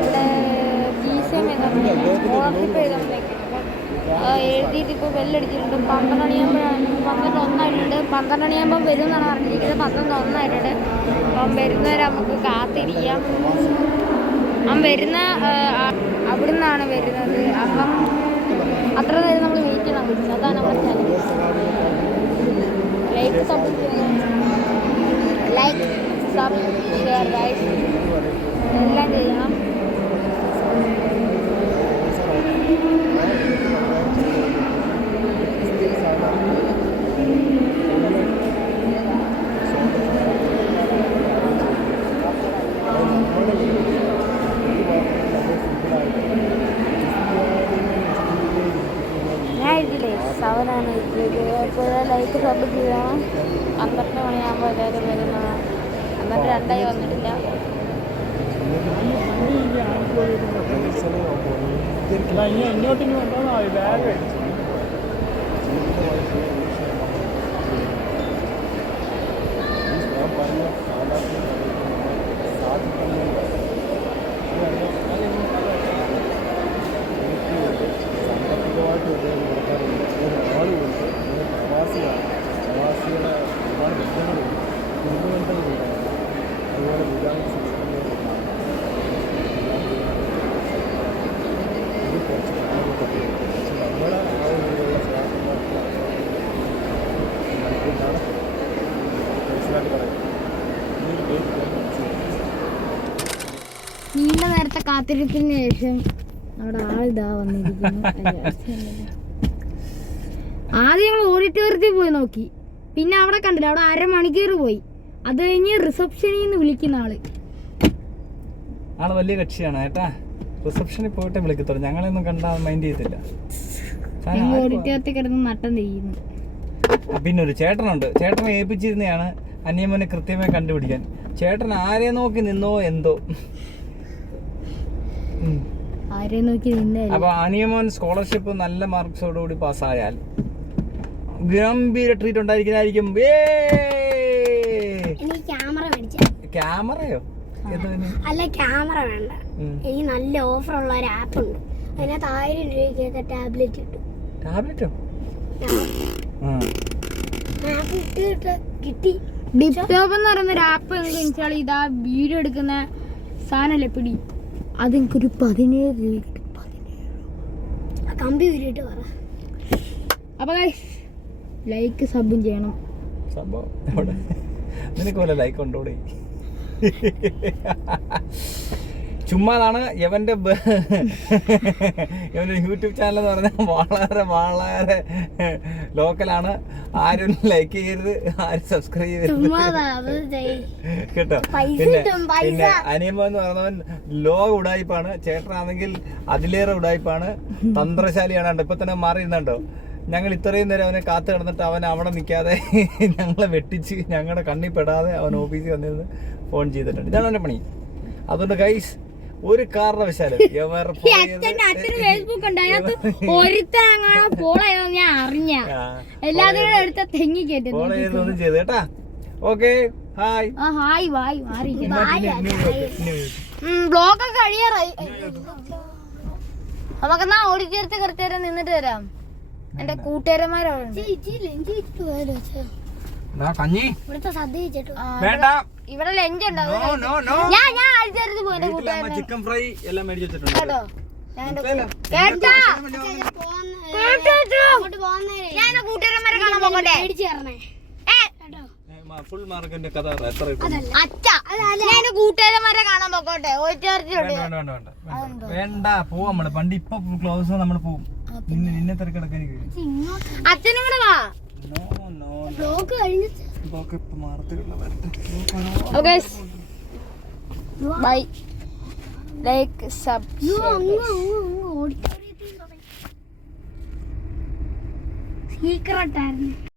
ഇവിടെ BCM ഓവർഷിപ്പ് ചെയ്തുകൊണ്ടിരിക്കുന്നത്. അപ്പം എഴുതിയിട്ട് ഇപ്പോൾ ബെല്ലടിച്ചിട്ടുണ്ട്. 12 മണിയാകുമ്പോഴാണ് 12:01 12 മണിയാകുമ്പം വരും എന്നാണ് പറഞ്ഞിരിക്കുന്നത്. 12:01 അപ്പം വരുന്നവരെ നമുക്ക് കാത്തിരിക്കാം. വരുന്ന അവിടെ നിന്നാണ് വരുന്നത്. അപ്പം അത്ര നേരം നമ്മൾ വെയിറ്റ് ചെയ്യണം പറ്റും. അതാണ് നമ്മുടെ channel. Like sub share guys എല്ലാം ചെയ്യണം. ഞാൻ എഴുതിയില്ലേ 7 എപ്പോഴും ലൈക്ക് സബ് ചെയ്യണം. 12 മണിയാകുമ്പോൾ എല്ലാവരും വരുന്നതാണ്. എന്നിട്ട് 2 വന്നിട്ടില്ല. നീണ്ട നേരത്തെ കാത്തിരിപ്പിന് ശേഷം അവിടെ ആളിതാ വന്നിരിക്കുന്നു. ആദ്യം ഞങ്ങൾ ഓഡിറ്റോറിയത്തിൽ പോയി നോക്കി. പിന്നെ അവിടെ കണ്ടില്ല. അവിടെ 1/2 മണിക്കൂർ പോയി. അത് കഴിഞ്ഞ് റിസപ്ഷനിൽ നിന്ന് വിളിക്കുന്ന ആള് വലിയ കക്ഷിയാണ് ഏട്ടാ. റിസപ്ഷനിൽ പോയിട്ട് വിളിക്കത്തുള്ളൂ. ഞങ്ങളൊന്നും കണ്ടാ മൈൻഡ് ചെയ്തില്ല. ഓഡിറ്റോറിയത്തിൽ കിടന്ന് നട്ടം ചെയ്യുന്നു. പിന്നെ ഒരു ചേട്ടനുണ്ട്. ചേട്ടനെ ഏൽപ്പിച്ചിരുന്നതാണ് അനിയമോനെ കൃത്യമായി കണ്ടുപിടിക്കാൻ. ചേട്ടൻ ആരെ നോക്കി നിന്നോ എന്തോ. അപ്പൊ അനിയമോൻ സ്കോളർഷിപ്പ് നല്ല മാർക്സോടുകൂടി പാസ്സായാൽ ഗംഭീര ട്രീറ്റ് ഉണ്ടായിരിക്കുന്നതായിരിക്കും. ക്യാമറയോ? അല്ല, ക്യാമറ വേണ്ട. എനിക്ക് നല്ല ഓഫർ ഉള്ള ഒരു ആപ്പ് ഉണ്ട്. അതിനകത്ത് 1000 രൂപയ്ക്കൊക്കെ ടാബ്ലറ്റ് കിട്ടും. ടാബ്ലറ്റോ? കിട്ടി. ഡിപ്ടോപ്പ് എന്ന് പറയുന്ന ഒരു ആപ്പ് ഇൻസ്റ്റാൾ ചെയ്താ വീഡിയോ എടുക്കുന്ന സാധനല്ലേ പിടി. അതെനിക്കൊരു 17 രൂപ കിട്ടും. 17 കമ്പി ഊരിട്ട് പറ. അപ്പൊ ലൈക്ക് സബും ചെയ്യണം. നിനക്ക് പോലെ ലൈക്ക് ഉണ്ടോടെ? ചുമ്മാതാണ്. ഇവന്റെ യൂട്യൂബ് ചാനൽ എന്ന് പറഞ്ഞാൽ വളരെ വളരെ ലോക്കലാണ്. ആരും ലൈക്ക് ചെയ്യരുത്, ആരും സബ്സ്ക്രൈബ് ചെയ്യരുത് കേട്ടോ. പിന്നെ അനിയമോ എന്ന് പറഞ്ഞവൻ ലോക ഉടായിപ്പാണ്. ചേട്ടനാണെങ്കിൽ അതിലേറെ ഉടായിപ്പാണ്. തന്ത്രശാലിയാണ്. ഇപ്പൊ തന്നെ മാറിയിരുന്നുണ്ടോ? ഞങ്ങൾ ഇത്രയും നേരം അവനെ കാത്തു കിടന്നിട്ട് അവൻ അവിടെ നിൽക്കാതെ ഞങ്ങളെ വെട്ടിച്ച് ഞങ്ങളുടെ കണ്ണിൽ പെടാതെ അവൻ ഓഫീസിൽ വന്നിരുന്ന് ഫോൺ ചെയ്തിട്ടുണ്ട്. ഇതാണ് അവൻ്റെ പണി. അതുകൊണ്ട് ഗൈസ്, ഒരു കാരണവശാലും ഒന്നും ചെയ്ത് കേട്ടാ. Okay, hi. ബ്ലോഗ് കഴിയാറായി. നമുക്കെന്നാ ഓഡിറ്റോറിയത്തിൽ കുറച്ചു നേരം നിന്നിട്ട് വരാം. എന്റെ കൂട്ടുകാരന്മാരാണ്. ഇവിടെ ലഞ്ച് ഉണ്ടാവും. ഞാൻ അഴിച്ചെടുത്ത് പോയി. ചിക്കൻ ഫ്രൈ എല്ലാം മേടിച്ചു വെച്ചിട്ടുണ്ട്. ഞാൻ കൂട്ടുകാരന്മാരെ കാണാൻ പോകട്ടെ. ഫുൾ മാർക്കിന്റെ കഥ എത്ര? ഞാൻ കൂട്ടുകാരന്മാരെ കാണാൻ പോകട്ടെ. വേണ്ട, പോവാ നമ്മള്. പണ്ട് ഇപ്പൊ ക്ലോസ് നമ്മൾ പോവും. നിന്നെ തിരക്കിടക്കാൻ അച്ഛനും കൂടെ വാ. ബൈ. ലൈക്ക് സബ് സീക്രട്ട് ആയിരുന്നു.